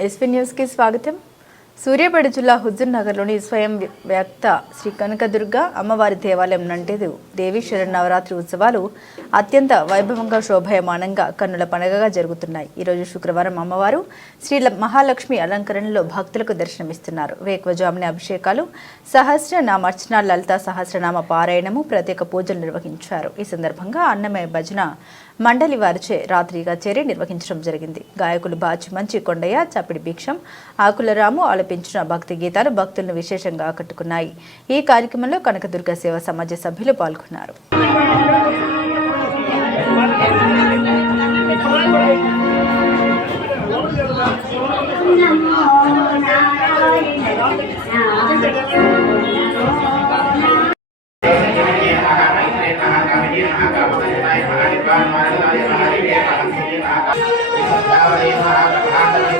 SP న్యూస్కి స్వాగతం. సూర్యాపేట జిల్లా హుజూర్ నగర్లోని స్వయం వ్యక్త శ్రీ కనకదుర్గ అమ్మవారి దేవాలయం నంటేదు దేవీ శరన్నవరాత్రి ఉత్సవాలు అత్యంత వైభవంగా శోభయమానంగా కన్నుల పండగగా జరుగుతున్నాయి. ఈరోజు శుక్రవారం అమ్మవారు శ్రీ ల- మహాలక్ష్మి అలంకరణలో భక్తులకు దర్శనమిస్తున్నారు. వేకువజామున అభిషేకాలు సహస్రనామార్చన లలిత సహస్రనామ పారాయణము ప్రత్యేక పూజలు నిర్వహించారు. ఈ సందర్భంగా అన్నమయ భజన మండలి వారిచే రాత్రిగా చేరి నిర్వహించడం జరిగింది. గాయకులు బాచి మంచి కొండయ్య చప్పిడి భిక్షం ఆకులరాము ఆలపించిన భక్తి గీతాలు భక్తులను విశేషంగా ఆకట్టుకున్నాయి. ఈ కార్యక్రమంలో కనకదుర్గ సేవ సమాజ సభ్యులు పాల్గొన్నారు.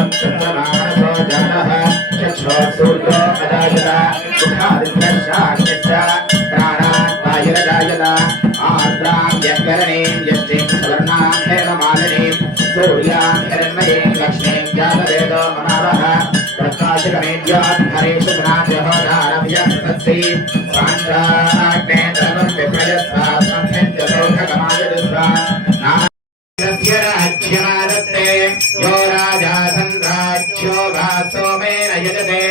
चन्द्रमानभोजनः चक्षोसूर्यो अदायता मुखादिभ्यश्चाग्निश्च प्राणात्मायुरदायता आर्द्रां यत्करणीं यश्चें सवर्णां हेममालिनीं सूर्यां हिरण्मयीं लक्ष्मीं जातवेद मनावः प्रकाशकमें यात् हरेषु गुणाजहोदारभ्य सत्सि सान्द्राग्ने धर्मं विप्रजस्वा सम्यक् जसौघकमायजुस्वा राज्यमाल यजते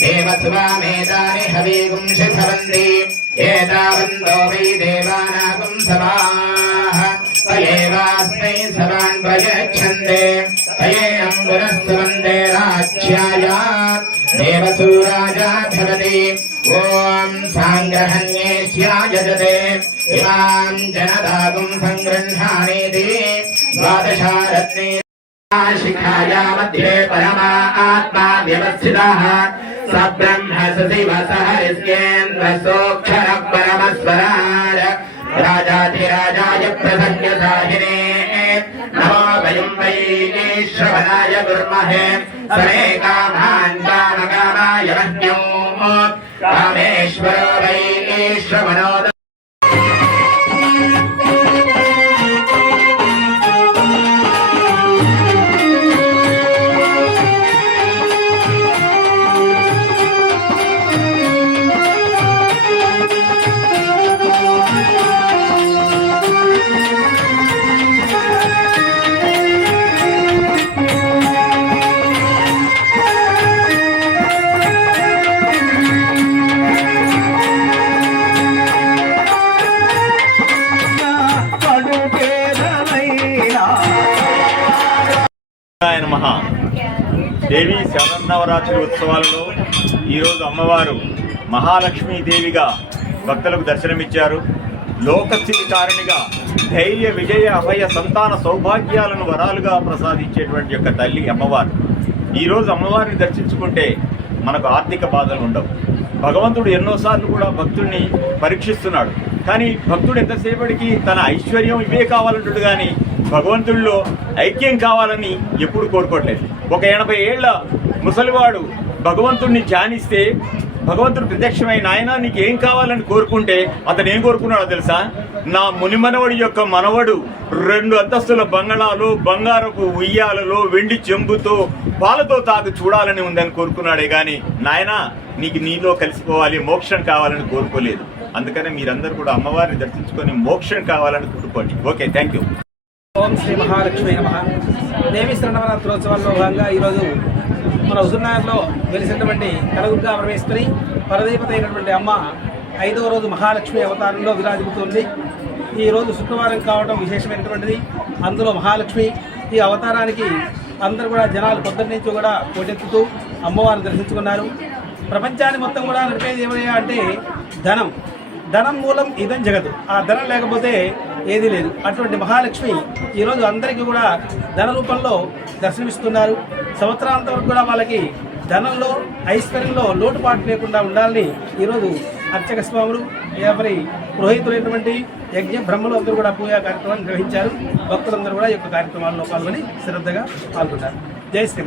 देवसुवामेतानि हवीगुं शिखवन्ति एतावन्तो वै देवानागुं सभाः तयेवास्मै सभान् प्रयच्छन्ते तयेनं पुनस्तु वन्दे राज्यायात् देवसूराजा भवति ॐ साङ्ग्रहण्येष्यायजते इमां जनदागुं सङ्गृह्णानेति द्वादशारत्ने शिखाया मध्ये परमा आत्मा व्यवस्थितः। स ब्रह्म सशिव सह ऋष्येन्द्र सोऽक्षर परमस्वराज राजाधिराजाय प्रसन्न साहिने नमो वयं वै श्रवणाय गुर्महे। समे कामान् మహా దేవి శరన్నవరాత్రి ఉత్సవాలలో ఈరోజు అమ్మవారు మహాలక్ష్మీదేవిగా భక్తులకు దర్శనమిచ్చారు. లోకస్థితికారిణిగా ధైర్య విజయ అభయ సంతాన సౌభాగ్యాలను వరాలుగా ప్రసాదించేటువంటి యొక్క తల్లి అమ్మవారు. ఈరోజు అమ్మవారిని దర్శించుకుంటే మనకు ఆర్థిక బాధలు ఉండవు. భగవంతుడు ఎన్నోసార్లు కూడా భక్తుడిని పరీక్షిస్తున్నాడు. కానీ భక్తుడు ఎంతసేపటికి తన ఐశ్వర్యం ఇవే కావాలంటాడు కానీ భగవంతుడిలో ఐక్యం కావాలని ఎప్పుడు కోరుకోవట్లేదు. ఒక ఎనభై ఏళ్ళ ముసలివాడు భగవంతుడిని ధ్యానిస్తే భగవంతుడు ప్రత్యక్షమైన నాయన నీకు ఏం కావాలని కోరుకుంటే అతను ఏం కోరుకున్నాడో తెలుసా? నా మునిమనవడి యొక్క మనవడు రెండు అంతస్తుల బంగళాలు బంగారపు ఉయ్యాలలో వెండి చెంబుతో పాలతో తాగు చూడాలని ఉందని కోరుకున్నాడే కానీ నాయనా నీకు నీలో కలిసిపోవాలి మోక్షం కావాలని కోరుకోలేదు. అందుకనే మీరందరూ కూడా అమ్మవారిని దర్శించుకొని మోక్షం కావాలని కోరుకోండి. ఓకే థ్యాంక్ యూ ఓం శ్రీ మహాలక్ష్మి నమ. దేవి శరణవరాత్రోత్సవాల్లో భాగంగా ఈరోజు మన హుజుర్నగర్లో వెలిసినటువంటి కలగుర్గా పరమేశ్వరి పరదీపత అయినటువంటి అమ్మ ఐదవ రోజు మహాలక్ష్మి అవతారంలో విరాజిల్లుతుంది. ఈ రోజు శుక్రవారం కావడం విశేషమైనటువంటిది. అందులో మహాలక్ష్మి ఈ అవతారానికి అందరూ కూడా జనాలు పొద్దున్న నుంచి కూడా పోటెత్తుతూ అమ్మవారిని దర్శించుకున్నారు. ప్రపంచాన్ని మొత్తం కూడా నడిపేది ఏమయ్యా అంటే ధనం. ధనం మూలం ఇదం జగదు. ఆ ధనం లేకపోతే ఏదీ లేదు. అటువంటి మహాలక్ష్మి ఈరోజు అందరికీ కూడా ధన రూపంలో దర్శనమిస్తున్నారు. సంవత్సరాంతం వరకు కూడా వాళ్ళకి ధనంలో ఐశ్వర్యంలో లోటుపాటు లేకుండా ఉండాలని ఈరోజు అర్చక స్వాములు ఎవరి పురోహితులైనటువంటి యజ్ఞ బ్రహ్మలు అందరూ కూడా పూజా కార్యక్రమాన్ని నిర్వహించారు. భక్తులందరూ కూడా ఈ యొక్క కార్యక్రమాల్లో పాల్గొని శ్రద్ధగా పాల్గొన్నారు జై శ్రీ